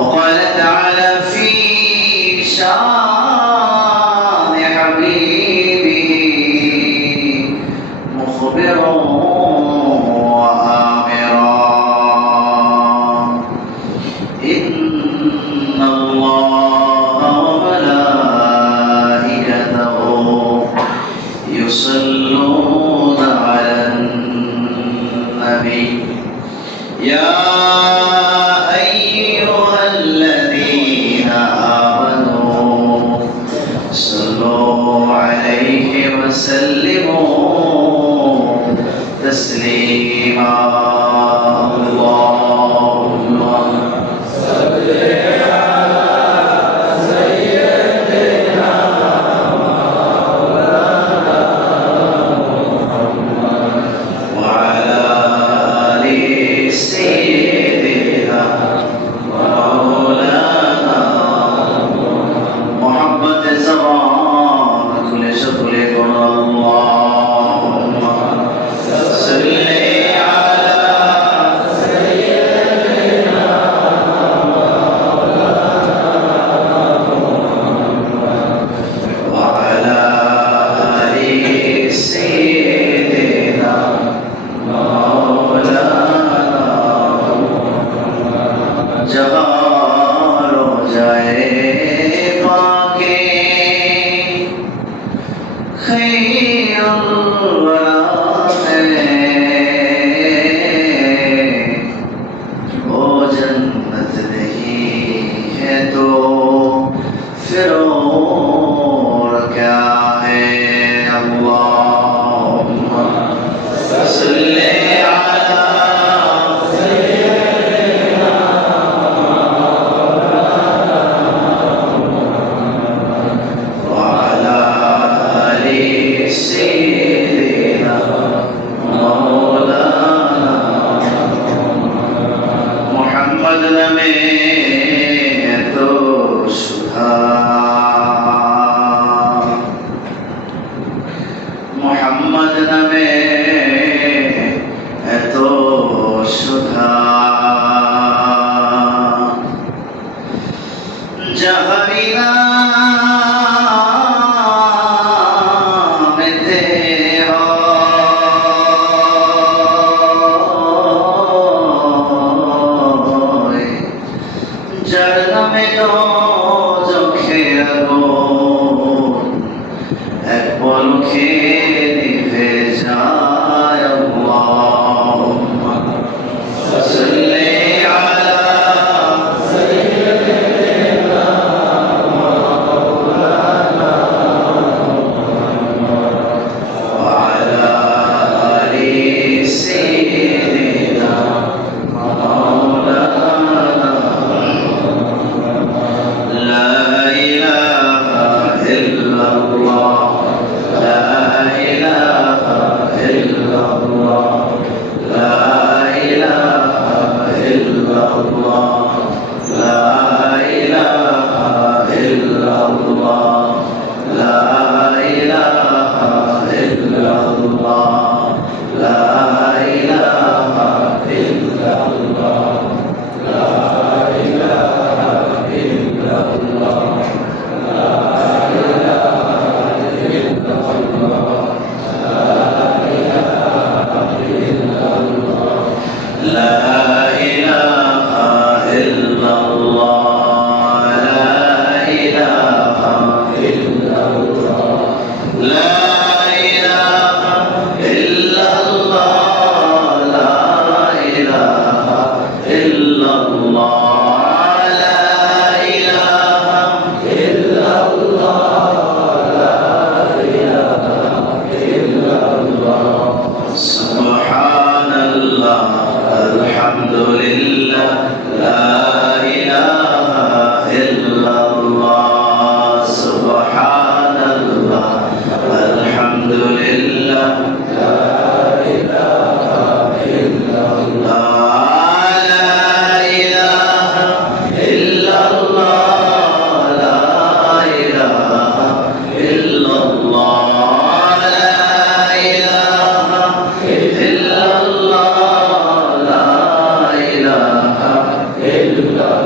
وقال تعالى في شان حبيبه مخبرا وآمرا إن الله وملائكته يصلون على النبي يا أيها الذين آمنوا صلوا عليه وسلموا تسليما اللهم صل على سيدنا مولانا محمد وعلى آل سيدنا مولانا محمد زمان كل شكر اللهم صل على سيدنا وعلى آل سيدنا مولانا जहाँ रो जाए पाके खैर वरा है वो जन्नत नहीं है तो फिर और क्या है अल्लाहुम्मा सल्ली अला سيدنا مولانا محمد نمے تو شدھا محمد نمے تو شدھا جہرینا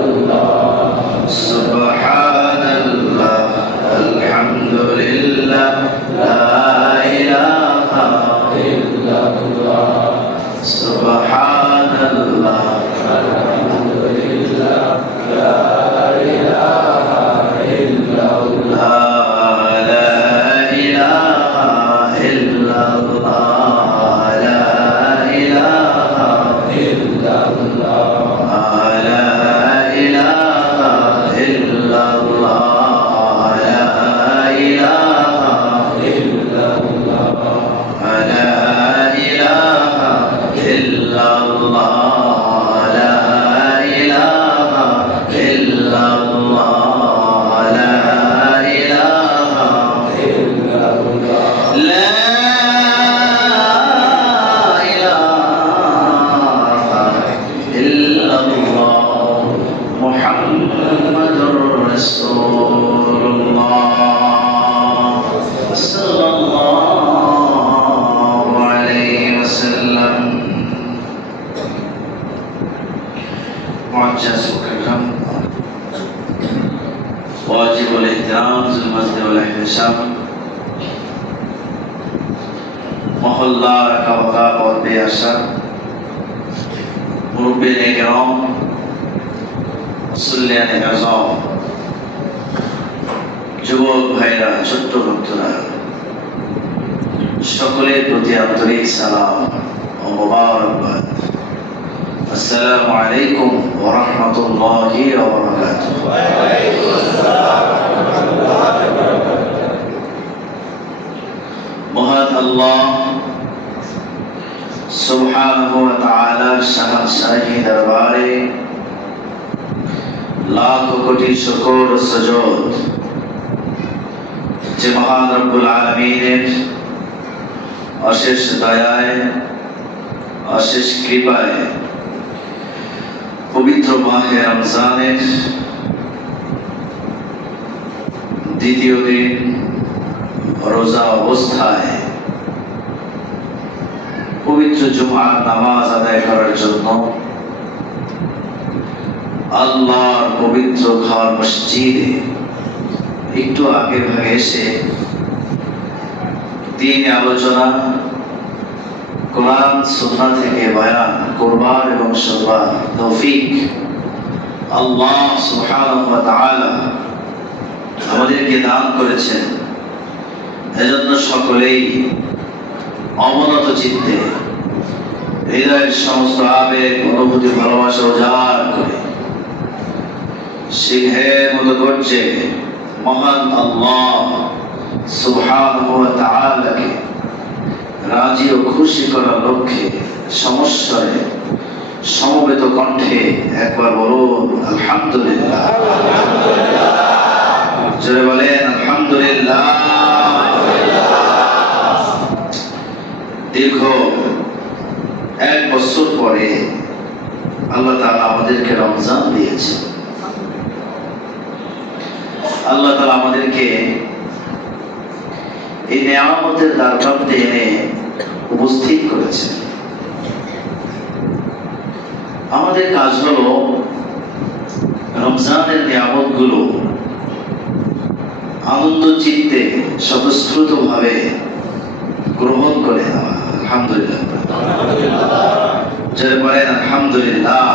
illallah الأكرم واجب الاحترام ذو المجد والاحتشام মহল্লা কাবাকা পদে আসা মুরব্বিয়ানে কেরাম মুসল্লিয়ানে আযম যুবক ভাইরা ছোট্ট ভক্তরা সকলের প্রতি আন্তরিক সালাম ও মোবারকবাদ। আসসালামু আলাইকুম ওয়া রাহমাতুল্লাহি ওয়া বারাকাতুহু। ওয়া আলাইকুম আসসালাম ওয়া রাহমাতুল্লাহি ওয়া বারাকাতুহু। মহান আল্লাহ সুবহানাহু ওয়া তাআলার শাহী দরবারে লাখ কোটি শুকর ও সুজুদ যে মহান রব্বুল আলামিনের অশেষ দয়ায় অশেষ কৃপায় পবিত্র মাহে রমজানের দ্বিতীয় দিন রোজা অবস্থায় পবিত্র জুমার নামাজ আদায় করার জন্য আল্লাহর পবিত্র ঘর মসজিদে একটু আগে ভাগে এসে দ্বীনে আলোচনা, কোরআন সুন্নাহ থেকে বয়ান করবার এবং শুনবার তৌফিক আল্লাহ সুবহানাহু ওয়া তাআলা আমাদেরকে দান করেছেন। এজন্য সকলেই অবনত চিত্তে হৃদয়ের সমস্ত আবেগ অনুভূতি ভালোবাসা উজাড় করে সিংহের মতো গর্জে মহান আল্লাহ সুবহানাহু ওয়া তাআলাকে রাজি ও খুশি করার লক্ষ্যে সমস্বরে সমবেত কণ্ঠে একবার বলুন আলহামদুলিল্লাহ। জোরে বলেন আলহামদুলিল্লাহ। দীর্ঘ 1 বছর পরে আল্লাহ তাআলা আমাদেরকে রমজান দিয়েছে। আল্লাহ তাআলা আমাদেরকে এই নিয়ামতের দ্বারপ্রান্তে এনে উপস্থিত করেছে। আমাদের কাজ হলো রমজানের নিয়ামতগুলো আনন্দ চিত্তে স্বতঃস্ফূর্ত ভাবে গ্রহণ করে নেওয়া। আলহামদুলিল্লাহ। যারা বলেন আলহামদুলিল্লাহ।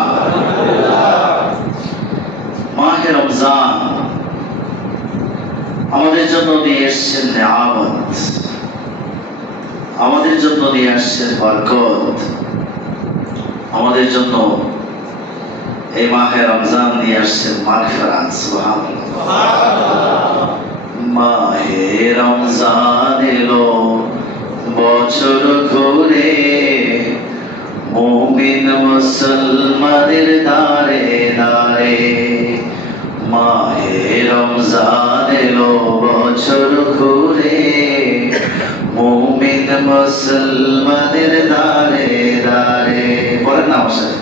মাহে রমজান আমাদের জন্য নিয়ে এসছেন নিয়ামত, আমাদের জন্য নিয়ে আসছেন বরকত, আমাদের জন্য এই মাহে রমজান নিয়ে আসছেন মাগফিরাত। সুবহানাল্লাহ। মাহে রমজান এলো বছর ঘুরে, মুমিন মুসলমানের দারে দারে। মাহে রমজান এলো বছর ঘুরে, মুমিন মুসলমানের দারে দারে। বলেন না আমার সাথে,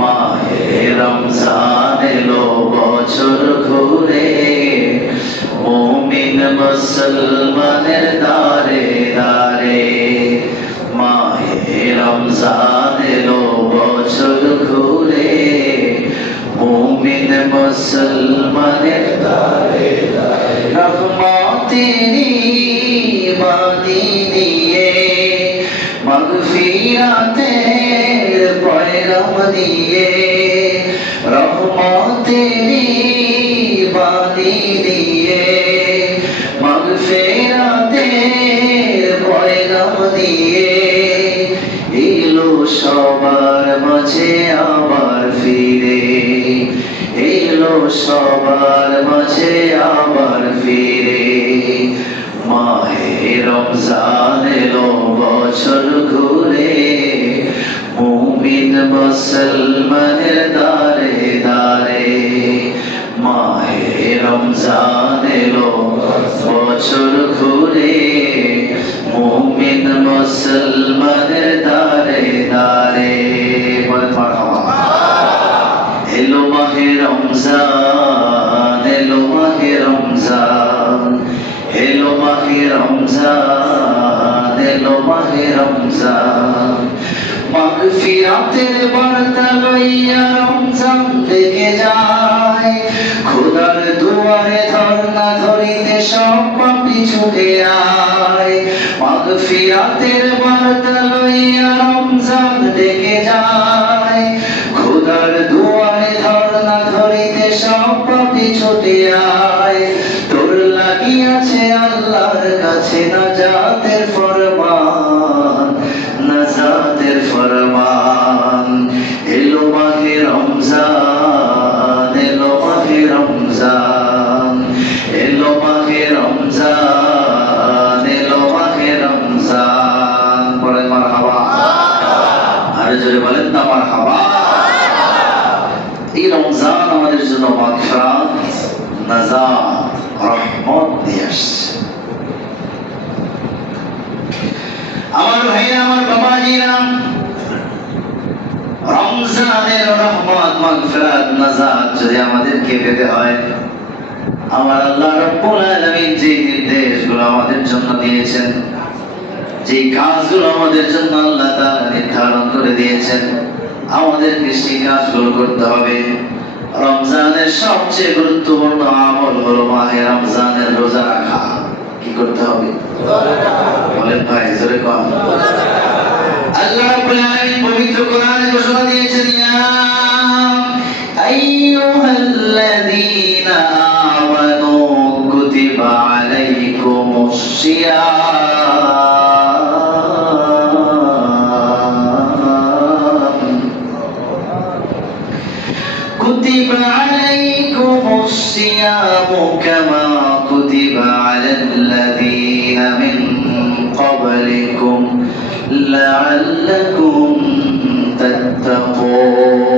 মাহে রমজান এলো বছর ঘুরে, মুমিন মুসলমানের দারে দারে। মাহে রমজান এলো বছর ঘুরে, মুমিন মুসলমানের দারে দারে। রহমতেরি বাণী নিয়ে, মাগফিরাতের পয়গাম নিয়ে, রহমতেরি বাণী নিয়ে, মাগফিরাতের পয়গাম নিয়ে এলো সবার মাঝে আবার ফিরে, এলো সবার মাঝে আবার ফিরে। মাহে রমজান এলো বছর ঘুরে, মুমিন মুসলমানের দারে দারে। মাহে রমজান এলো বছর ঘুরে, মুমিন মুসলমানের দারে দারে। বলেন মারহাবা। এলো মাহে রমজান, এলো মাহে রমজান, এলো মাহে রমজান, এলো মাহে রমজান। মাগফিরাতের বার্তা লইয়া রমজান থেকে যা সব পাপী ছুটে আয়, মাগফিরাতের বার্তা লইয়া রমজান ডেকে যায়। খোদার দুয়ারে ধরনা ধরিতে সব পাপী ছুটে আয়, তোর লাগিয়াছে আল্লাহর কাছে নাজাতের ফরমান, নাজাতের ফরমান। এলো মাহে রমজান, এলো মাহে রমজান, এলো মাহে রমজান, এলো মাহে রমজান। বলেন মারহাবা, আরে জোরে বলেন না মারহাবা। এই রমজান আমাদের জন্য মাগফিরাত, নাজাত, রহমত নিয়ে আসছে। আমার ভাইরা, আমার বাবাজিরা, রমজানের রহমত, মাগফিরাত, নাজাত যদি আমাদেরকে পেতে হয়, আমার আল্লাহ রাব্বুল আলামিন যে নির্দেশগুলো আমাদের জন্য দিয়েছেন, যে কাজগুলো আমাদের জন্য আল্লাহ তাআলা নির্ধারণ করে দিয়েছেন, আমাদেরকে সেই কাজগুলো করতে হবে। রমজানের সবচেয়ে গুরুত্বপূর্ণ আমল হলো মাহে রমজানের রোজা রাখা। কি করতে হবে? বলেন ভাই, জোরে কোন। আল্লাহ রাব্বুল আলামিন পবিত্র কোরআনে ঘোষণা দিয়েছেন, ইয়া আইয়ুহাল্লাযীনা আমানু কুতিবা আলাইকুমুস সিয়াম, কুতিবা আলাইকুমুস সিয়ামু কামা কুতিবা আলাল্লাযীনা মিন ক্বাবলিকুম লাআল্লাকুম তাত্তাকুন।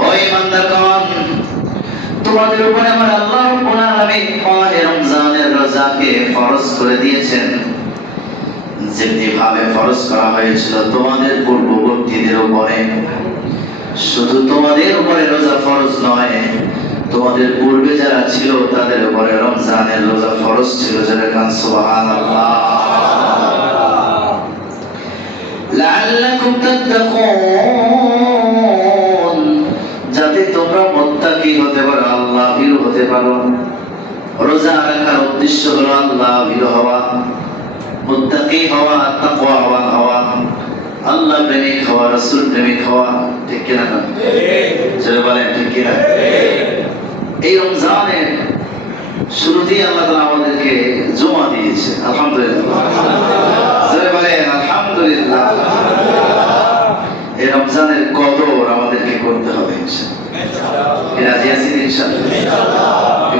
ও ইমানদারগণ, তোমাদের উপরে আমার আল্লাহ রাব্বুল আলামিন মাহে রমজানের রোজাকে ফরজ করে দিয়েছেন। যেমনি ভাবে ফরজ করা হয়েছিল তোমাদের পূর্ববর্তীদের উপরে, শুধু তোমাদের উপরে রোজা ফরজ নয়, তোমাদের পূর্বে যারা ছিল তাদের উপরে রমজানের রোজা ফরজ ছিল। যেরকম সুবহানাল্লাহ। লাআল্লাকুম তাত্তাকুন, যাতে তোমরা মুত্তাকি হতে পারো, আল্লাহ ভীরু হতে পারো। রোজা রাখার উদ্দেশ্য হলো আল্লাহ ভীরু হওয়া, মুত্তাকি হওয়া, তাকওয়াওয়ান হওয়া, আল্লাহ প্রেমিক হওয়া, রাসূল প্রেমিক হওয়া। ঠিক কিনা? ঠিক বলেন, ঠিক কিনা? এই রমজানের শুরুতেই আল্লাহ তাআলা আমাদেরকে জুমা দিয়েছে, আলহামদুলিল্লাহ। জোরে বলেন আলহামদুলিল্লাহ। এই রমজানের কদর আমাদেরকে করতে হবে ইনশাআল্লাহ। রাজি আছেন ইনশাআল্লাহ?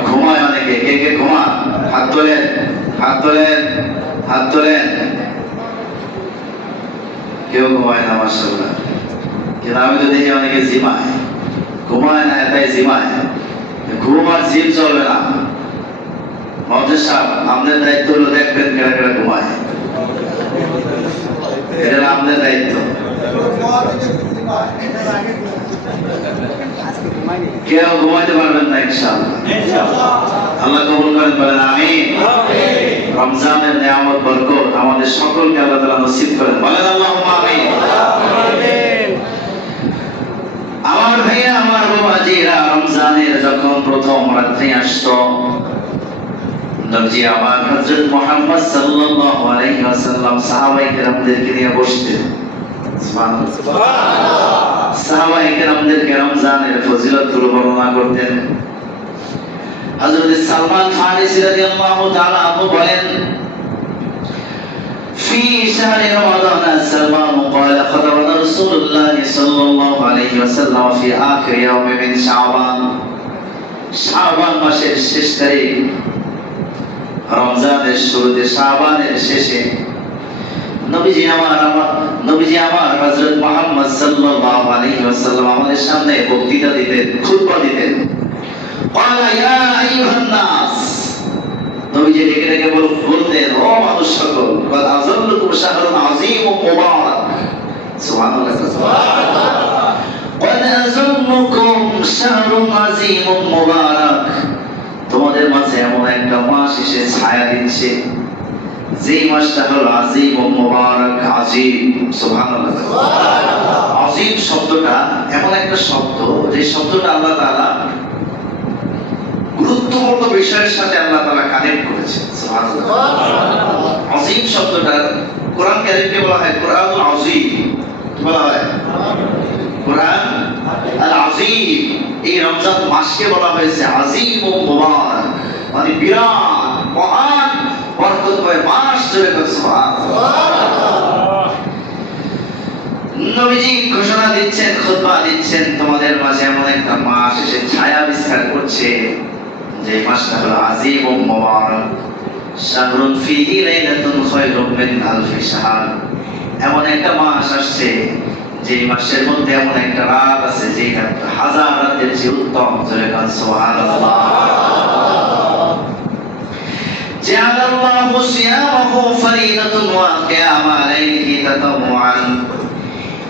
ঘুমায় অনেকে, কে কে ঘুমান? হাত তোলেন, হাত তোলেন, হাত তোলেন। কেউ ঘুমায় না মাশাআল্লাহ, কিন্তু আমি তো দেখি অনেকে জিমায়। ঘুমায় না তাই জিমায়। ঘুম আর জিম চলবে না। মহাদেশ সাহেব, আমাদের দায়িত্ব হলো দেখবেন কেরা কেরা ঘুমায়। এটা আমাদের দায়িত্ব। কেউ ঘুমাইতে পারবেন না ইনশাআল্লাহ। আল্লাহ কবুল করেন, বলেন আমিন। রমজানের নিয়ামত বরকত আমাদের সকলকে আল্লাহ তাআলা নসিব করেন, বলেন আল্লাহুম্মা আমিন। আমার ভাইয়া, আমার বাবাজিরা, রমজানের যখন প্রথম রাত্রি আসতো, নবীজি আমার হযরত মুহাম্মদ সাল্লাল্লাহু আলাইহি ওয়াসাল্লাম সাহাবায়ে কেরামদেরকে নিয়ে বসতেন। সুবহানাল্লাহ, সুবহানাল্লাহ। সাহাবায়ে কেরামদেরকে রমজানের ফজিলতগুলো বর্ণনা করতেন। হযরত সালমান ফারিসি রাদিয়াল্লাহু তাআলা আনহু বলেন, في شهر رمضان سلمان قال خطبنا رسول الله صلى الله عليه وسلم في آخر يوم من شعبان। শাবান মাসের শেষ তারিখ, রমজানের শুরুতে, শাবানের শেষে নবীজি আমার হযরত মুহাম্মদ সাল্লাল্লাহু আলাইহি ওয়াসাল্লাম আমাদের সামনে বক্তৃতা দিতেন, খুতবা দিতেন। قال يا ايها الناس, নবীজি ডেকে ডেকে বলতেন, ও মানুষ সকল, قد أظلكم شهر عظيم مبارك। সুবহানাল্লাহ, সুবহানাল্লাহ। قد أظلكم شهر عظيم مبارك, তোমাদের মাঝে এমন একটা মাস এসে ছায়া দিচ্ছে, যে মাসটা হলো আজিম ও মুবারক। আজিম, সুবহানাল্লাহ, সুবহানাল্লাহ। আজিম শব্দটা এমন একটা শব্দ, যে শব্দটা আল্লাহ তাআলা গুরুত্বপূর্ণ বিষয়ের সাথে আল্লাহ তাআলা কানেক্ট করেছেন। সুবহানাল্লাহ। আযীম শব্দটা কোরআন কারীমকে বলা হয় কোরআনুল আযীম। কি বলা হয়? কোরআন আল আযীম। এই রমজান মাসকে বলা হয়েছে আযীম ও মুবারক, মানে বিরাট মহান বরকতময় মাস। জোরে বলুন সুবহানাল্লাহ। নবীজি ঘোষণা দিচ্ছেন, খুতবা দিচ্ছেন, তোমাদের মাঝে এমন একটা মাস এসে ছায়া বিস্তার করছে যে মাসটা হলো আযীম ও মুবারক। শাহরুন ফীহি লাইলাতুন খায়রুম মিন আলফি শাহর। এমন একটা মাস আসছে যে মাসের মধ্যে এমন একটা রাত আছে যে হাজার রাতের চেয়ে উত্তম। জোরে বলুন সুবহানাল্লাহ। জাআলাল্লাহু সিয়ামাহু ফরিদাতুন ওয়া কিয়ামা লাইলিহি তাতাওয়ান।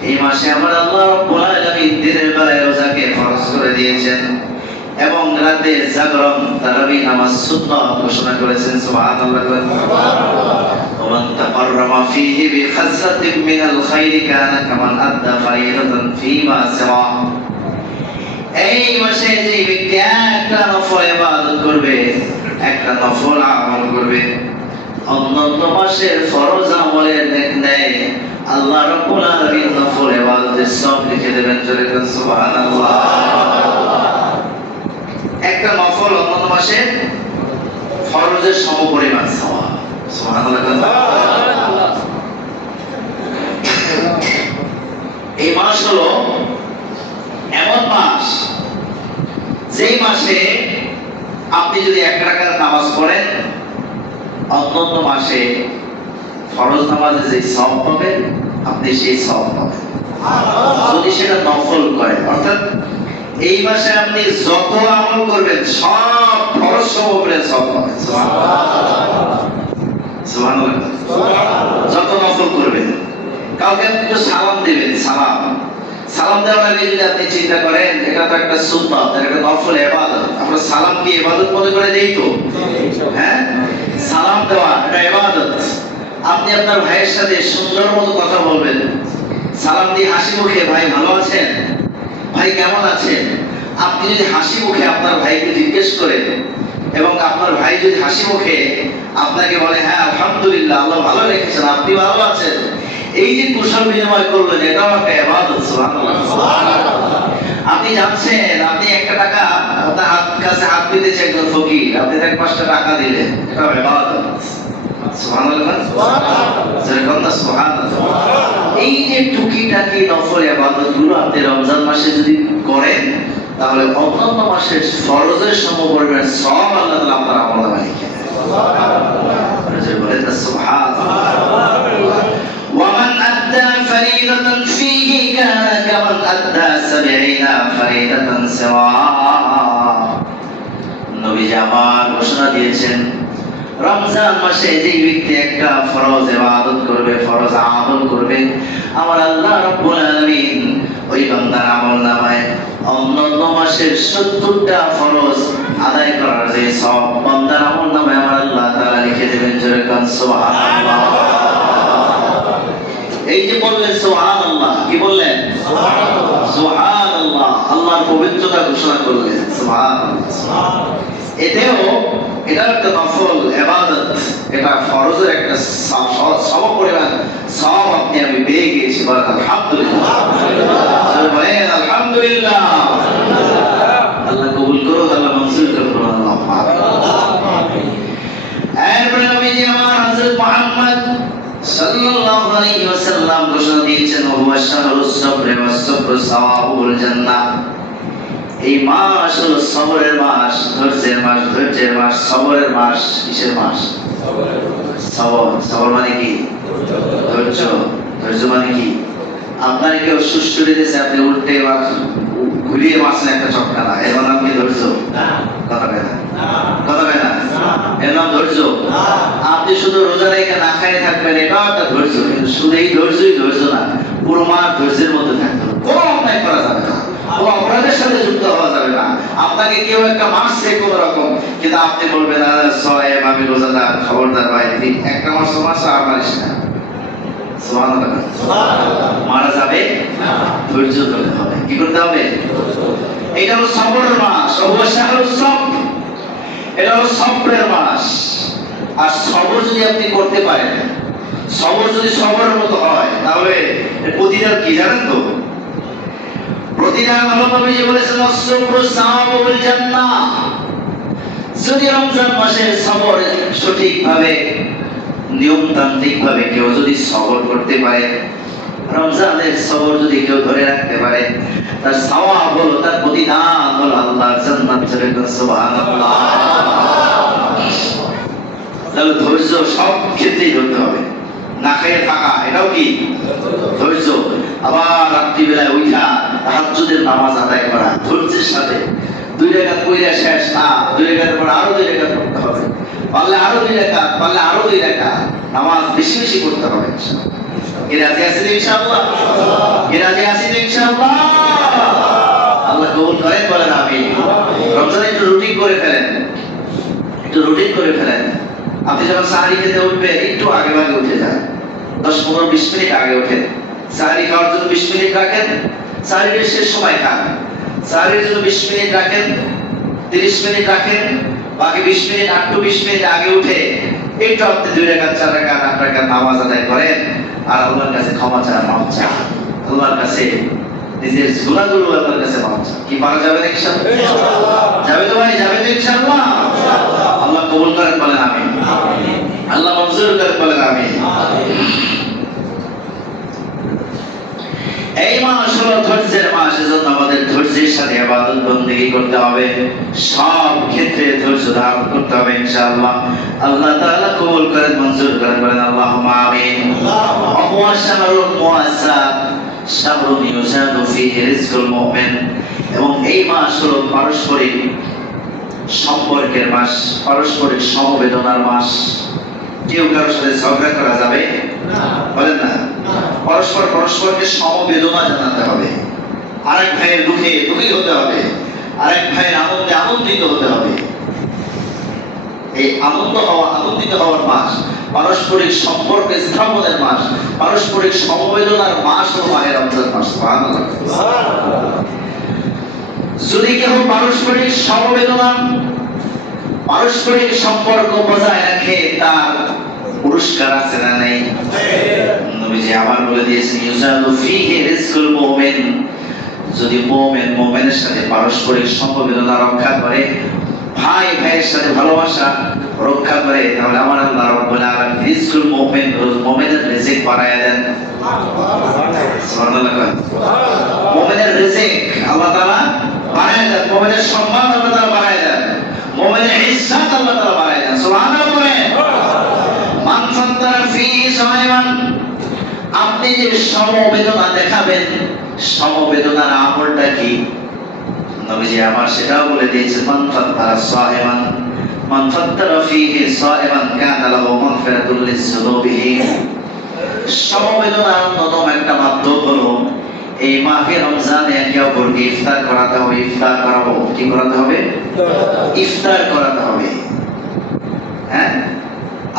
এই মাসে আমার আল্লাহ রাব্বুল আলামিন দিনের বেলায় রোজাকে ফরজ করে দিয়েছেন এবং রাতে জাগরণ তারাবি নামাজ সুন্নাহ ঘোষণা করেছেন। সুবহানাল্লাহ। ওমান তাকাররামা ফীহি বিখাসরাতিন মিনাল খায়রি কানা কামান আদ্দা ফারিদাতান ফীমা সিওয়া। এই মাসে যে ব্যক্তি একটা নফল ইবাদত করবে, একটা নফল আমল করবে, অন্যান্য মাসের ফরজ আমলের নেয় আল্লাহ রাব্বুল আলামিন নফল ইবাদতের সব লিখে দেবেন। জোরে বলুন সুবহানাল্লাহ। একটা নফল অন্যান্য মাসে ফরজের সমপরিমাণ সওয়াব। সুবহানাল্লাহ। এই মাস হলো এমন মাস যেই মাসে আপনি যদি এক রাকাত নামাজ পড়েন, অন্যান্য মাসে ফরজ নামাজে যে সওয়াব পাবেন আপনি সেই সওয়াব পাবেন যদি সেটা নফল করেন। অর্থাৎ এই মাসে আপনি যত আমল করবেন সব ফরজ সমপরিমাণ সওয়াব পাবেন। সুবহানাল্লাহ। যত নফল করবেন, কাউকে একটু সালাম দিবেন, সালাম দেওয়ার আগে যদি আপনি চিন্তা করেন এটা তো একটা সুন্নাত, একটা নফল ইবাদত। আমরা সালাম কি ইবাদত মনে করে দেই তো? হ্যাঁ, সালাম দেওয়া এটা ইবাদত। আপনি আপনার ভাইয়ের সাথে সুন্দর মতো কথা বলবেন, সালাম দিয়ে হাসি মুখে, ভাই ভালো আছেন, ভাই কেমন আছেন। আপনি যদি হাসি মুখে আপনার ভাইকে জিজ্ঞেস করেন এবং আপনার ভাই যদি হাসি মুখে আপনাকে বলে হ্যাঁ আলহামদুলিল্লাহ আল্লাহ ভালো রেখেছেন, আপনি ভালো আছেন, এই যে কুশল বিনিময় করলেন এটাও একটা ইবাদত। সুবহানাল্লাহ। আপনি যাচ্ছেন, আপনি একটা টাকা আপনার কাছে হাত দিতেছে একজন ফকির, আপনি তাকে 5টা টাকা দিলেন, এটাও ইবাদত। সুবহানাল্লাহ। সুবহানাল্লাহ। এই যে টুকিটাকি নফল ইবাদতগুলো আপনি রমজান মাসে যদি করেন তাহলে অন্যান্য মাসের ফরজের সমপরিমাণ সওয়াব আল্লাহ তাআলা আপনার আমলনামায় লিখে দেন। সুবহানাল্লাহ। সুবহানাল্লাহ। ومن أدى فريضة فيه كان كمن أدى 70 فريضة سواء। নবীজি আমার ঘোষণা দিয়েছেন রমজান মাসে যে ব্যক্তি একটা ফরজ ইবাদত করবে, ফরজ আমল করবে, আমার আল্লাহ রাব্বুল আলামিন ওই বান্দার আমলনামায় অন্যান্য মাসের 70টা ফরজ আদায় করার যে সব বান্দার আমলনামায় আমার আল্লাহ তাআলা লিখে দেবেন। জোরে বলুন সুবহানাল্লাহ। এই যে বললেন সুবহানাল্লাহ, কি বললেন? সুবহানাল্লাহ। সুবহানাল্লাহ, আল্লাহর পবিত্রতা ঘোষণা করলেন। সুবহানাল্লাহ। এতেও এটা একটা নফল ইবাদত, এটা ফরজের একটা সমপরিমাণ সওয়াব আপনি আমি পেয়ে গেছি। আলহামদুলিল্লাহ। বলেন আলহামদুলিল্লাহ। আল্লাহ কবুল করুন, আল্লাহ মঞ্জুর করুন। আমিন। এরপরে নবীজি আমার হযরত মুহাম্মদ সাল্লাল্লাহু আলাইহি ওয়াসাল্লাম ঘোষণা দিয়েছেন হুয়া শাহরুস সাবরি ওয়াস সাবরু সাওয়াবুল জান্নাহ। এই মাস হলো সবরের মাস, ধৈর্যের মাস, ধৈর্যের মাস, সবরের মাস। কিসের মাস? সবর। সবর মানে কি? ধৈর্য। ধৈর্য মানে কি? আপনার কেউ সুস্থ দিতেছে, আপনি উল্টে ঘুরিয়ে মারছেন একটা চক্কা না, এর নাম কি ধৈর্য? কথা কয় না, কথা কয় না, এর নাম ধৈর্য। আপনি শুধু রোজা রেখে না খাইয়ে থাকবেন, এটাও একটা ধৈর্য। কিন্তু শুধু এই ধৈর্যই ধৈর্য না, পুরো মাস ধৈর্যের মধ্যে থাকতে হবে। কোনো অন্যায় করা যাবে না, কোনো অপরাধের সাথে যুক্ত হওয়া যাবে না। আপনাকে কেউ একটা মারছে কোন রকম, কিন্তু আপনি বলবেন সাহেব আমি রোজাদার, খবরদার ভাই একটা মাস আর মারিস না। সুবহানাল্লাহ। মারা যাবে না, ধৈর্য ধরতে হবে। কি করতে হবে? এটা হলো সবরের মাস। এটা হলো সবরের মাস। আর সবর যদি আপনি করতে পারেন, সবর যদি সবরের মতো হয়, তাহলে প্রতিদান কি জানেন তো? প্রতিদান হলো নবীজি বলেছেন আসসাবরু সাওয়াবুল জান্নাহ। যদি রমজান মাসে সবর সঠিকভাবে নিয়মতান্ত্রিক ভাবে কেউ যদি সবর করতে পারে, রমজানের সবর যদি কেউ ধরে রাখতে পারে, তার সওয়াব হলো, তার প্রতিদান হলো আল্লাহর জান্নাত। সুবহানাল্লাহ। তাহলে ধৈর্য সব ক্ষেত্রেই ধরতে হবে। না খেয়ে থাকা এটাও কি ধৈর্য। আবার রাত্রিবেলায় উঠা তাহাজ্জুদের নামাজ আদায় করা ধৈর্যের সাথে। 2 রাকাত পড়া শেষ না, 2 রাকাত পর আরো 2 রাকাত পড়তে হবে, পারলে আরো 2 রাকাত, পারলে আরো 2 রাকাত নামাজ বেশি বেশি পড়তে হবে ইনশাআল্লাহ। কি রাজি আছেন ইনশাআল্লাহ? কি রাজি আছেন ইনশাআল্লাহ? আল্লাহ কবুল করেন, বলেন আমিন। রমজানে একটু রুটিন করে ফেলেন, একটু রুটিন করে ফেলেন। আপনি যখন সাহারি খেতে উঠবেন একটু আগে আগে উঠে যান, 10-15-20 মিনিট আগে উঠেন। সাহারি খাওয়ার জন্য 20 মিনিট রাখেন, সাহারির শেষ সময় খান। সাহারির জন্য 20 মিনিট রাখেন, 30 মিনিট রাখেন, বাকি 20 মিনিট 8-20 মিনিট আগে উঠে একটু আপনি 2 রাকাত 4 রাকাত 8 রাকাত নামাজ আদায় করেন। আর আল্লাহর কাছে ক্ষমা চান, মাফ চান, আল্লাহর কাছে নিজের গুনাহগুলো আল্লাহর কাছে মাফ চান। কি পারা যাবে ইনশাআল্লাহ? যাবে তো ভাই, যাবে তো ইনশাআল্লাহ? আল্লাহ কবুল করেন, বলেন আমিন। আল্লাহ মঞ্জুর করেন, বলেন আমিন। এই মাস হলো ধৈর্যের মাস, এজন্য আমাদের ধৈর্যের সাথে ইবাদত বندگی করতে হবে, সব ক্ষেত্রে ধৈর্য ধারণ করতে হবে ইনশাআল্লাহ। আল্লাহ তাআলা কবুল করেন, মঞ্জুর করেন, বলেন আল্লাহুম্মা আমিন। ওয়া শাহরুল মুআসাব শাহরুন ইউজাদু ফীহি রিজকুল মুমিন। এবং এই মাস হলো পারস্পরিক সম্পর্কের মাস, পারস্পরিক সমবেদনার মাস। কেউ কারোর সাথে ঝগড়া করা যাবে না, বলেন না। পরস্পর পরস্পরকে সমবেদনা জানাতে হবে, আরেক ভাইয়ের দুঃখে দুঃখী হতে হবে, আরেক ভাইয়ের আনন্দে আনন্দিত হতে হবে। এই আনন্দিত হওয়ার মাস, পারস্পরিক সম্পর্ক স্থাপনের মাস, পারস্পরিক সমবেদনার মাস হলো মাহে রমজান মাস। সুবহানাল্লাহ। যদি কেউ পারস্পরিক সমবেদনা, পারস্পরিক সম্পর্ক বজায় রাখে, তার পুরস্কার আছে না নেই? নবীজি আবার বলে দিয়েছেন ইউজাদু ফীহি রিজকুল মুমিন। যদি মুমিন মুমিনের সাথে পারস্পরিক সমবেদনা রক্ষা করে, ভাই ভাইয়ের সাথে ভালোবাসা রক্ষা করে, তাহলে আমার আল্লাহ রাব্বুল আলামিন রিজকুল মুমিন, মুমিনের রিজিক বাড়ায়া দেন। সুবহানাল্লাহ। মুমিনের রিজিক আল্লাহ তাআলা বাড়ায়া দেন, মুমিনের সম্মান আল্লাহ তাআলা বাড়ায়া দেন, মুমিনের ইজ্জত আল্লাহ তাআলা বাড়ায়া দেন। সুবহানাল্লাহ। মান ফাত্তারা ফীহি সায়মান। আপনি যে সমবেদনা দেখাবেন, সমবেদনার আমলটা কি? নবীজি আমার সেটাও বলে দিয়েছে, মান ফাত্তারা সায়মান, মান ফাত্তারা ফীহি সায়মান কানা লাহু মাগফিরাতুল লিযুনুবিহি। সমবেদনার অন্যতম একটা মাধ্যম হলো এই মাহে রমজানে একে অপরকে ইফতার করাতে হবে। ইফতার করাবো, কি করাতে হবে? ইফতার করাতে হবে। হ্যাঁ,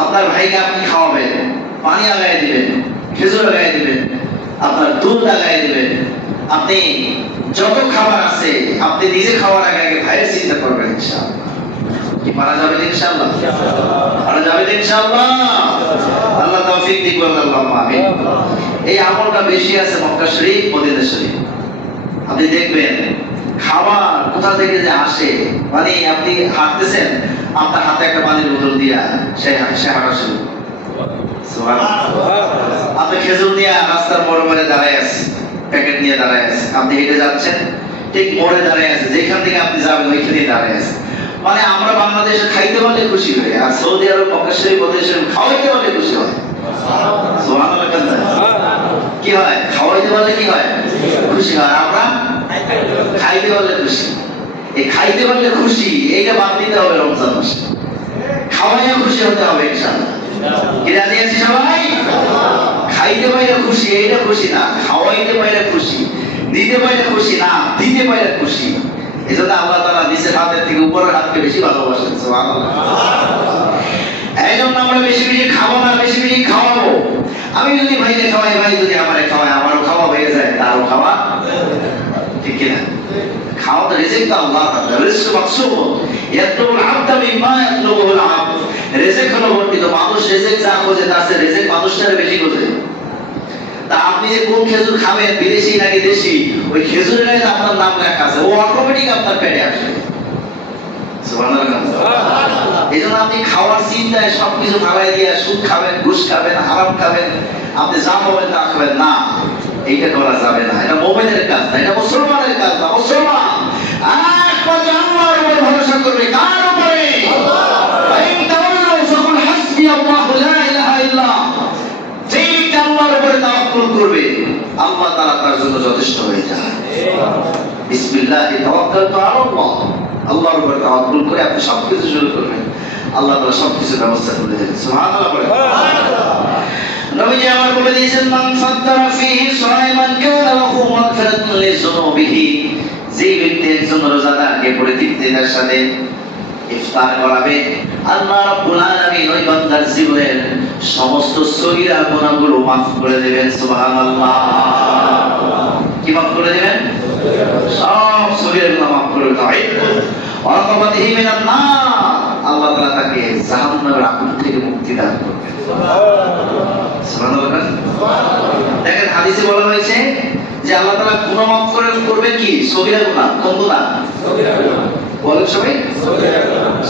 আপনার ভাইকে আপনি খাওয়াবেন, পানি লাগাই দিবেন, খেজুর লাগাই দিবেন, আপনার দুধ লাগাই দিবেন। আপনি যত খাবার আছে আপনি নিজে খাওয়ার আগে আগে ভাইয়ের চিন্তা করবেন ইনশাআল্লাহ। কি পারা যাবে ইনশাআল্লাহ? পারা যাবে ইনশাআল্লাহ। আল্লাহ তৌফিক দিক, আল্লাহুম্মা আমিন। এই আমলটা বেশি আছে মক্কা শরীফ, মদিনা শরীফ। আপনি দেখবেন খাবার কোথা থেকে যে আসে, মানে আপনি হাঁটতেছেন, আপনার হাতে একটা পানির বোতল দিয়া সে হাঁটা শুরু। আপনি খেজুর নিয়ে রাস্তার মোড়ে দাঁড়ায় আছে, প্যাকেট নিয়ে দাঁড়ায় আছে, আপনি হেঁটে যাচ্ছেন, ঠিক মোড়ে দাঁড়ায় আছে, যেখান থেকে আপনি যাবেন ওইখানেই দাঁড়ায় আছে। মানে আমরা বাংলাদেশে খাইতে পারলে খুশি হই, আর সৌদি আরব মক্কা শরীফ মদিনা শরীফ খাওয়াইতে পারলে খুশি হয়। সুবহানাল্লাহ। কি হয়? খাওয়াইতে পারলে কি হয়? খুশি হয়। আমরা খাইতে পারলে খুশি। এই খাইতে পারলে খুশি, এইটা বাদ দিতে হবে রমজান মাসে। খাওয়াইয়া খুশি হতে হবে ইনশাআল্লাহ। কি রাজি আছি সবাই? খাইতে পারলে খুশি, এইটা খুশি না। খাওয়াইতে পারলে খুশি, দিতে পারলে খুশি না, দিতে পারলে খুশি। এজন্য আল্লাহ তাআলা নিচের হাতের থেকে উপরের হাতকে বেশি ভালোবাসেন। সুবহানাল্লাহ। এই জন্য আমরা বেশি বেশি খাবো না, বেশি বেশি খাওয়াবো। আমি যদি ভাইকে খাওয়াই, ভাই যদি আমারে খাওয়ায়, আমারও খাওয়া হয়ে যায়, তারও খাওয়া। ঠিক কিনা? খাওয়া তো রিজিক তো আল্লাহ তাআলা, রিজক মাকসুম। ইয়াতলুবুল আবদা মিম্মা ইয়াতলুবুল আবদ। রিজিক হলো বর্ধিত, মানুষ রিজিক যা খোঁজে তার চেয়ে রিজিক মানুষটার বেশি খোঁজে। তা আপনি যে কোন খেজুর খাবেন, বিদেশি নাকি দেশি, ওই খেজুরের গায়ে আপনার নাম লেখা আছে, ও অটোমেটিক আপনার পেটে আসবে। এই জন্য আপনি খাওয়ার চিন্তায় সবকিছু ভাগাই দিয়ে সুদ খাবেন, ঘুষ খাবেন, হারাম খাবেন, আপনি যা পাবেন তা খাবেন না, এইটা করা যাবে না। এটা মুমিনের কাজ না, এটা মুসলমানের কাজ না। মুসলমান একমাত্র আল্লাহর উপর ভরসা করবে। কার উপরে? যেই আল্লাহর উপরে তাওয়াক্কুল করবে, আল্লাহ তাআলা তার জন্য যথেষ্ট হয়ে যায়। বিসমিল্লাহি তাওয়াক্কালতু আলাল্লাহ। আল্লাহর উপর তাওয়াক্কুল করে আপনি সবকিছু শুরু করবেন, আল্লাহ তাআলা সবকিছু ব্যবস্থা করে দেবেন। সুবহানাল্লাহ বলেন। নবীজি আমার বলে দিয়েছেন, মান ফাত্তারা ফীহি সাইমান কানা লাহু মাগফিরাতুন লিযুনুবিহি। যেই ব্যক্তি একজন রোজাদারকে পরিতৃপ্তির সাথে ইফতার করাবে, আল্লাহ রাব্বুল আলামিন ওই বান্দার জীবনের সমস্ত সগীরা গুনাহগুলো মাফ করে দেবেন। সুবহানাল্লাহ। কি মাফ করে দেবেন? সব সগীরা গুনাহ মাফ করে দেবেন। ওয়ারাকাবাতিহি মিনান নার। আল্লাহ তাআলা তাকে জাহান্নামের আগুন থেকে মুক্তি দান করবেন। সুবহানাল্লাহ। দেখেন হাদিসে বলা হয়েছে যে আল্লাহ তাআলা গুনাহ মাফ করবেন কি? সগীরা গুনাহ। কোন গুনাহ? সগীরা গুনাহ। বলেন সবাই,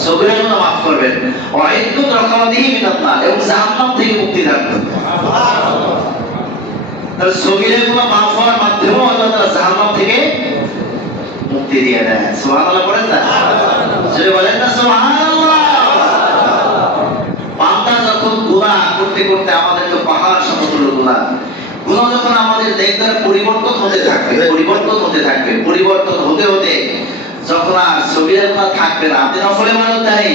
সগীরা গুনাহ মাফ করবেন। ওয়াইদুত রাকাবাতিহি মিনান নার, এবং জাহান্নাম থেকে মুক্তি দান করবেন। তাহলে সগীরা গুনাহ মাফ হওয়ার মাধ্যমে আল্লাহ তাআলা জাহান্নাম থেকে মুক্তি দিয়ে দেন। সুবহানাল্লাহ বলেন না? যদি বলেন না সুবহানাল্লাহ। বান্দা যখন গুনাহ করতে করতে, আমাদের তো পাহাড় সমতুল্য গুনাহ, গুনাহ যখন আমাদের দেখবার পরিবর্তন হতে থাকবে, পরিবর্তন হতে থাকবে, পরিবর্তন হতে হতে যখন আর সগীরা গুনাহ থাকবে না, আপনি নফল ইবাদত দেয়,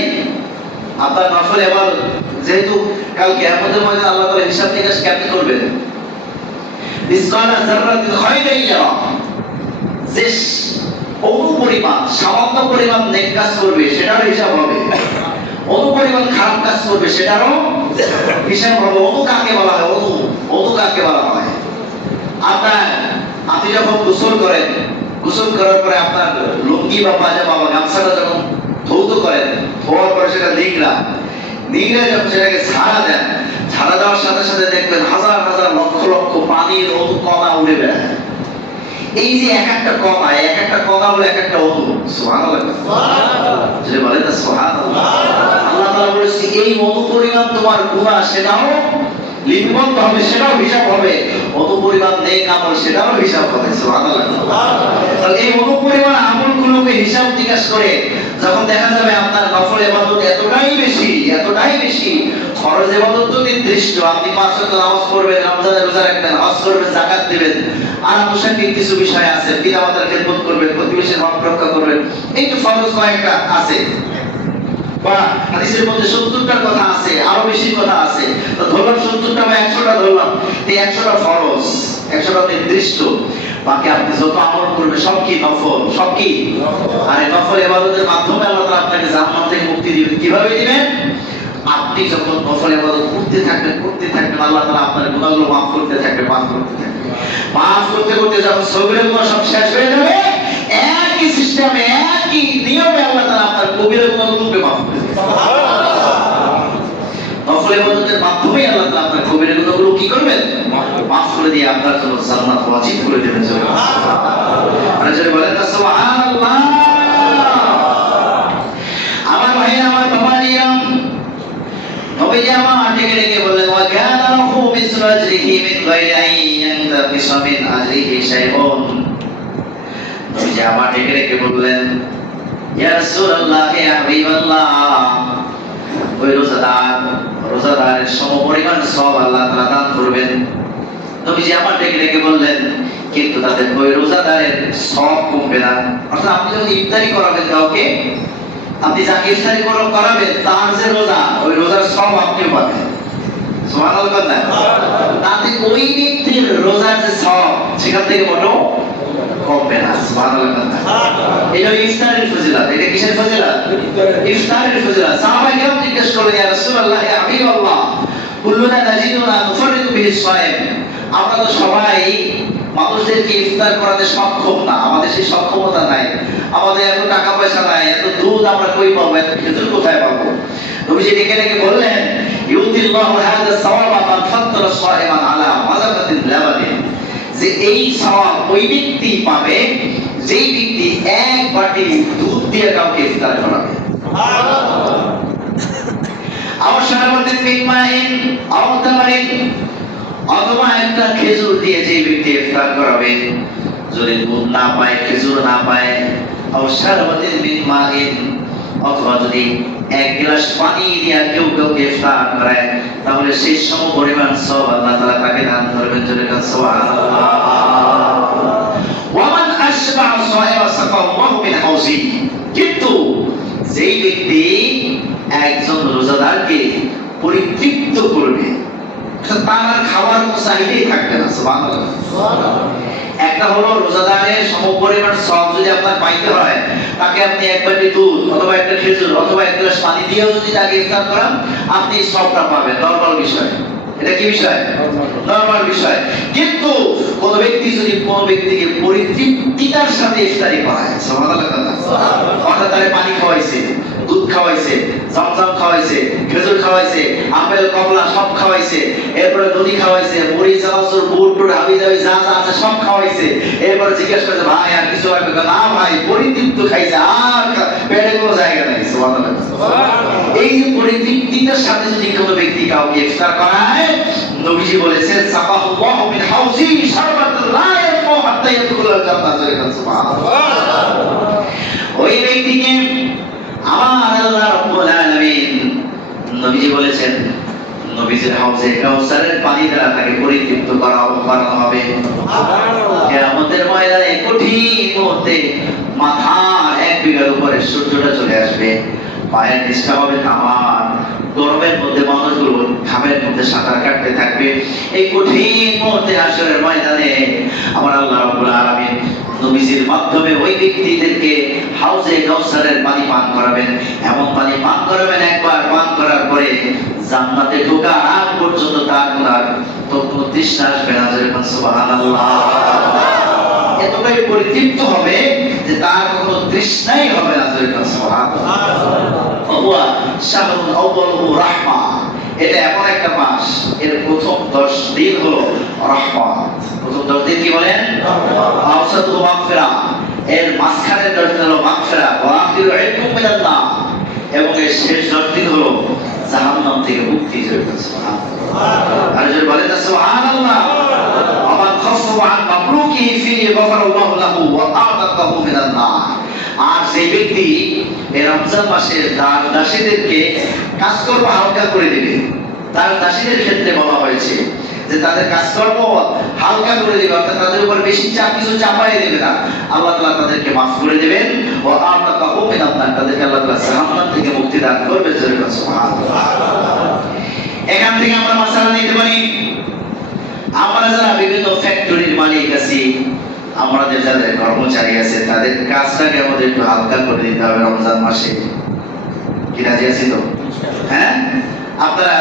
আপনার নফল ইবাদত, যেহেতু কাল কিয়ামতের ময়দানে আল্লাহ তাআলা হিসাব নিকাশ কেমনে করবেন? মিসকালা যাররাতিন খায়রান ইয়ারা। যে অনুপরিমাণ, সামান্য পরিমাণ নেক কাজ করবে সেটারও হিসাব হবে, অনুপরিমাণ খারাপ কাজ করবে সেটারও হিসাব হবে। অনু কাকে বলা হয়? অনু কাকে বলা হয়? আপনি যখন গোসল করেন, গোসল করার পরে আপনার লুঙ্গি বা পাজামা বা গামছাটা যখন ধৌত করেন, ধোয়ার পরে সেটা নিংড়া যখন সেটাকে ঝাড়া দেন, ঝাড়া দেওয়ার সাথে সাথে দেখবেন হাজার হাজার লক্ষ লক্ষ পানির অনু কণা উড়ে বেড়ায়। এই যে এক একটা কণা, এক একটা কণা হলো এক একটা অনু। সুবহানাল্লাহ। যদি বলেন না সুবহানাল্লাহ। আল্লাহ তাআলা বলেছে এই অনু পরিমাণ তোমার গুনাহ, সেটাও লিপিবদ্ধ হবে, সেটাও হিসাব হবে। অনু পরিমাণ নেক আমল, সেটাও হিসাব হবে। সুবহানাল্লাহ। তাহলে এই অনু পরিমাণ আমলগুলোকে হিসাব নিকাশ করে যখন দেখা যাবে আপনার নফল ইবাদত এতটাই বেশি, ফরজ ইবাদত তো নির্দিষ্ট, আপনি 5 ওয়াক্ত নামাজ পড়বেন, রমজানে রোজা রাখবেন, হজ করবেন, যাকাত দিবেন, আর আনুষঙ্গিক কিছু বিষয় আছে, পিতামাতার খেদমত করবেন, প্রতিবেশীর হক রক্ষা করবেন, এই তো ফরজ কয়েকটা আছে, বা হাদিসের মধ্যে 70টার কথা আছে, আরো বেশি কথা আছে। তো ধরলাম 70টা বা 100টা ধরলাম, এই 100টা ফরজ, 100টা নির্দিষ্ট, বাকি আপনি যত আমল করবেন সব কি নফল, সব কি। আর এই নফল ইবাদতের মাধ্যমে আল্লাহ তাআলা আপনাকে জাহান্নাম থেকে মুক্তি দিবেন। কিভাবে দিবেন? আপনি যখন নফল ইবাদত করতে থাকবেন, আল্লাহ তাআলা আপনার গুনাহগুলো মাফ করতে থাকবে, মাফ করতে করতে যখন সগীরা গুনাহ সব শেষ হয়ে যাবে, একই সিস্টেমে, একই নিয়মে আল্লাহ তাআলা আপনার কবিরা গুনাহগুলোকে মাফ করে দেবেন। নফল ইবাদতের মাধ্যমে আল্লাহ তাআলা আপনার কবিরা গুনাহগুলো কি করবেন? মাফ করে দিয়ে আপনার জন্য জান্নাত ওয়াজিব করে দেবেন। সুবহানাল্লাহ। আর যদি বলেন না সুবহানাল্লাহ। আমার ভাই, আমার বাবাজিরা, নবীজি আমার ডেকে বললেন, ওয়া কানা লাহু মিসলু আজরিহি মিন গায়রি আন ইয়ানতাকিসা মিন আজরিহি শাইউন। নবীজি আমার ডেকে বললেন, ইয়া রাসূলুল্লাহ, ইয়া হাবিবাল্লাহ, ওই রোজাদারের সমপরিমাণ সওয়াব আল্লাহ তাআলা দান করবেন। নবীজি আমার ডেকে বললেন, কিন্তু তাদের ওই রোজাদারের সওয়াব কমবে না। অর্থাৎ আপনি যখন ইফতারি করাবেন কাউকে, আপনি যাকে ইফতারি করাবেন তার যে রোজা, ওই রোজার সওয়াব আপনিও পাবেন। সুবহানাল্লাহ। তাতে ওই ব্যক্তির রোজার যে সওয়াব, সেখান থেকে মোটেও কমবে না। সুবহানাল্লাহ। এটা ইফতারের ফজিলত। এটা কিসের ফজিলত? ইফতারের ফজিলত। সাহাবায়ে কেরাম জিজ্ঞেস করলেন, ইয়া রাসূলুল্লাহ, ইয়া হাবিবাল্লাহ, কুল্লুনা নাজিদুনা নুফারিদু বিহি সাইম। আমরা তো সবাই মানুষদেরকে ইফতার করাতে সক্ষম না, আমাদের সেই সক্ষমতা নাই। আমাদের এত টাকা পয়সা নাই, এত দুধ আমরা কই পাবো, এত খেজুর কোথায় পাবো? নবীজি ডেকে ডেকে বললেন, ইউতিল্লাহু হাযা সাওয়াবা মান ফাত্তারা সাইমান আলা মাযাকাতিল লাবানিন, যে এই সওয়াব ওই ব্যক্তি পাবে যেই ব্যক্তি এক বাটি দুধ দিয়ে কাউকে ইফতার করাবে। সুবহানাল্লাহ। আও শারবাতিন মিন মাইন আও তামারিন, অথবা একটা খেজুর দিয়ে যেই ব্যক্তি ইফতার করাবে, যদি দুধ না পায়, খেজুর না পায়, আও শারবাতিন মিন মাইন, অথবা যদি এক গ্লাস পানি দিয়ে কেউ কাউকে ইফতার করায়, তাহলে সেই সম পরিমাণ সওয়াব আল্লাহ তাআলা তাকে দান করবেন। জোরে কান সুবহানাল্লাহ। ওয়া মান আশবা সাইয়া সাকাল্লাহু মিন হাউজি, কিন্তু যেই ব্যক্তি একজন রোজাদারকে পরিতৃপ্ত করবে, তার আর খাওয়ার কোনো চাহিদাই থাকবে না। সুবহানাল্লাহ। একটা হলো রোজাদারের সমপরিমাণ সওয়াব যদি আপনার পাইতে হয়, তাকে আপনি এক বাটি দুধ অথবা একটা খেজুর অথবা এক গ্লাস পানি দিয়েও যদি তাকে ইফতার করান, আপনি সবটা পাবেন। নরমাল বিষয়, এটা কি বিষয়? নরমাল বিষয়। কিন্তু কোন ব্যক্তি যদি কোন ব্যক্তিকে পরিতৃপ্তিতার সাথে ইফতারি করায়, সুবহানাল্লাহ, অর্থাৎ তারে পানি খাওয়াইছে, দুধ খাওয়াইছে, জমজম খাওয়াইছে, খেজুর খাওয়াইছে, আপেল কমলা সব খাওয়াইছে, এরপরে দধি খাওয়াইছে, মুড়ি চানাচুর বুট টুট হাবি জাবি যা যা আছে সব খাওয়াইছে, এরপরে জিজ্ঞেস করছে ভাই আর কিছু লাগবে? না ভাই, পরিতৃপ্ত খাইছে, আর পেটে কোনো জায়গা নাই। সুবহানাল্লাহ। এই যে পরিতৃপ্তিতার সাথে যদি কোনো ব্যক্তি কাউকে ইফতার করায়, নবীজি বলেছেন সাকাল্লাহু মিন হাউজি শারবাতান লা ইয়াফু হাত্তা ইয়াদখুলাল জান্নাহ। সুবহানাল্লাহ। ওই ব্যক্তিকে আমার আল্লাহ রাব্বুল আলামিন, নবীজি বলেছেন, নবীজির হাউজে কাউসারের পানি দ্বারা তাকে পরিতৃপ্ত করানো হবে। কিয়ামতের ময়দানে কঠিন মুহূর্তে মাথার এক বিঘার উপরে সূর্যটা চলে আসবে, পায়ের নিচটা হবে তামার, গরমের মধ্যে মানুষগুলো ঘামের মধ্যে সাঁতার কাটতে থাকবে। এই কঠিন মুহূর্তে হাশরের ময়দানে আমার আল্লাহ রাব্বুল আলামিন নবীজির মাধ্যমে ওই ব্যক্তিদেরকে হাউজে কাউসারের পানি পান করাবেন। এমন পানি পান করাবেন, একবার পান করার পরে জান্নাতে ঢোকার আগ পর্যন্ত তার কোনো তৃষ্ণা আসবে না। সুবহানাল্লাহ। এতটাই পরিতৃপ্ত হবে যে তার কোনো তৃষ্ণাই হবে না। সুবহানাল্লাহ। ওয়া শাহরুল আউয়ালু রাহমা, এটা এমন একটা মাস, এর প্রথম 10 দিন হলো রহমত। প্রথম 10 দিন কি বলেন? আওসাতু মাগফিরা, এর মাঝখানের 10 দিন হলো মাগফিরা, ওয়া আখিরু ইলকুম মিনাল্লাহ, এবং এর শেষ 10 দিন হলো জাহান্নাম থেকে মুক্তি। সুবহানাল্লাহ। আর যদি বলেন সুবহানাল্লাহ। আমান খাফফা আন মাবরুকিহি ফি গফারাল্লাহু লাহু ওয়া আ'তাকাহু মিনান্নার। আর সেই ব্যক্তি এই রমজান মাসে তার দাসীদেরকে কাজকর্ম হালকা করে দিবে। তার দাসীদের ক্ষেত্রে বলা হয়েছে যে তাদের কাজকর্ম হালকা করে দিবে, অর্থাৎ তাদের উপর বেশি চাপ কিছু চাপাই দেবে না। আল্লাহ তাআলা তাদেরকে মাফ করে দিবেন। ও আ'তাকাহু মিনান্নার, তাদেরকে আল্লাহ তাআলা জাহান্নাম থেকে মুক্তি দান করবে। সুবহানাল্লাহ। এখান থেকে আমরা মাসালা নিতে পারি, আমরা যারা বিভিন্ন ফ্যাক্টরির মালিক আছি, আমাদের যাদের কর্মচারী আছে, তাদের কাজটাকে আমাদের একটু হালকা করে দিতে হবে রমজান মাসে। কি রাজি আছি তো? হ্যাঁ, আপনারা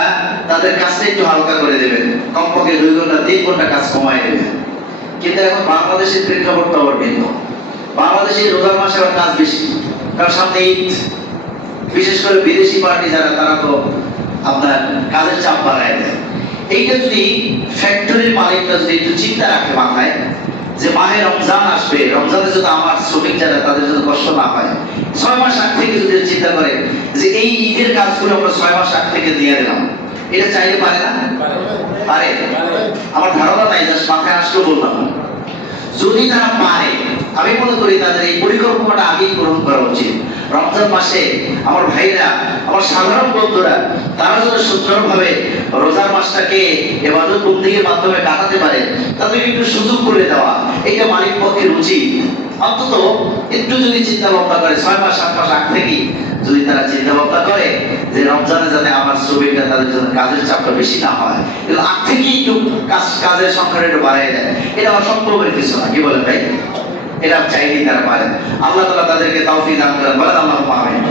তাদের কাজটা একটু হালকা করে দেবেন, কমপক্ষে 2 ঘন্টা 3 ঘন্টা কাজ কমাই দেবেন। কিন্তু এখন বাংলাদেশের প্রেক্ষাপটটা আবার ভিন্ন। বাংলাদেশে রোজার মাসে আবার কাজ বেশি, কারণ সামনে ঈদ। বিশেষ করে বিদেশি পার্টি যারা, তারা তো আপনার কাজের চাপ বাড়ায় দেয়। এইটা যদি ফ্যাক্টরির মালিকরা যদি একটু চিন্তা রাখে মাথায়, যে মাহে রমজান আসবে, রমজানে যদি আমার শ্রমিক যারা তাদের যদি কষ্ট না হয়, 6 মাস আগ থেকে যদি চিন্তা করে যে এই ঈদের কাজগুলো আমরা 6 মাস আগ থেকে দিয়ে দিলাম, এটা চাইতে পারে না? পারে। আমার ধারণা নাই, জাস্ট মাথায় আসলো বললাম। যদি তারা পারে, আমি মনে করি তাদের এই পরিকল্পনাটা আগেই গ্রহণ করা উচিত। রমজান মাসে আমার ভাইরা, আমার সাধারণ বন্ধুরা, তারা যদি সুন্দরভাবে রোজার মাসটাকে ইবাদত বন্দেগীর মাধ্যমে কাটাতে পারে, তাদেরকে একটু সুযোগ করে দেওয়া, এটা মালিক পক্ষের উচিত। অন্তত একটু যদি চিন্তা ভাবনা করে, 6 মাস 7 মাস আগ থেকেই যদি তারা চিন্তা ভাবনা করে যে রমজানে যাতে আমার শ্রমিকরা তাদের জন্য কাজের চাপটা বেশি না হয়, কিন্তু আগ থেকেই একটু কাজের সংখ্যাটা একটু বাড়াই দেয়, এটা অসম্ভবের কিছু না। কি বলেন ভাই? এটা চাইলেই তারা পারে। আল্লাহ তাআলা তাদেরকে তৌফিক দান করেন, বলেন আল্লাহুম্মা আমিন।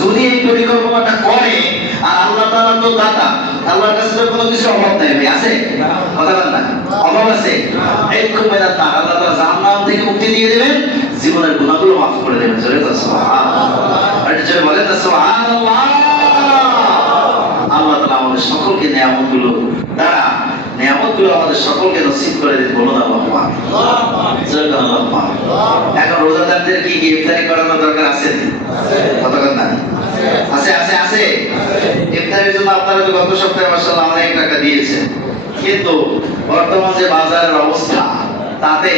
যদি এই পরিকল্পনাটা করে, আর আল্লাহ তাআলা তো দাতা, আল্লাহর কাছে তো কোনো কিছু অভাব নাই ভাই, আছে? কথা বলেন না, অভাব আছে? এই খুব মেহনত, আল্লাহ তাআলা জাহান্নাম থেকে মুক্তি দিয়ে দেবেন, জীবনের গুনাহগুলো মাফ করে দেবেন। জোরে তো সুবহানাল্লাহ, আর একটু জোরে বলেন না সুবহানাল্লাহ। আল্লাহ তাআলা আমাদের সকলকে নিয়ামতগুলো দ্বারা নিয়ামতগুলো আমাদের সকলকে নসিব করে দিন। বলুন আল্লাহুম্মা আমিন। জোরে বলুন আল্লাহুম্মা আমিন। এখন রোজাদারদের কি ইফতারি করানোর দরকার আছে? কতক্ষণ না আছে আছে আছে। ইফতারের জন্য আপনারা তো গত সপ্তাহে মাশাআল্লাহ অনেক টাকা দিয়েছেন, কিন্তু বর্তমান যে বাজারের অবস্থা তাতে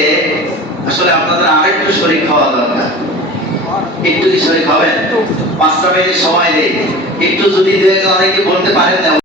আসলে আপনাদের আরেকটু শরীক খাওয়া দরকার। একটু কি শরীক হবেন? 5টা মিনিট সময় দেই, একটু যদি 2 একজন অনেকে বলতে পারেন না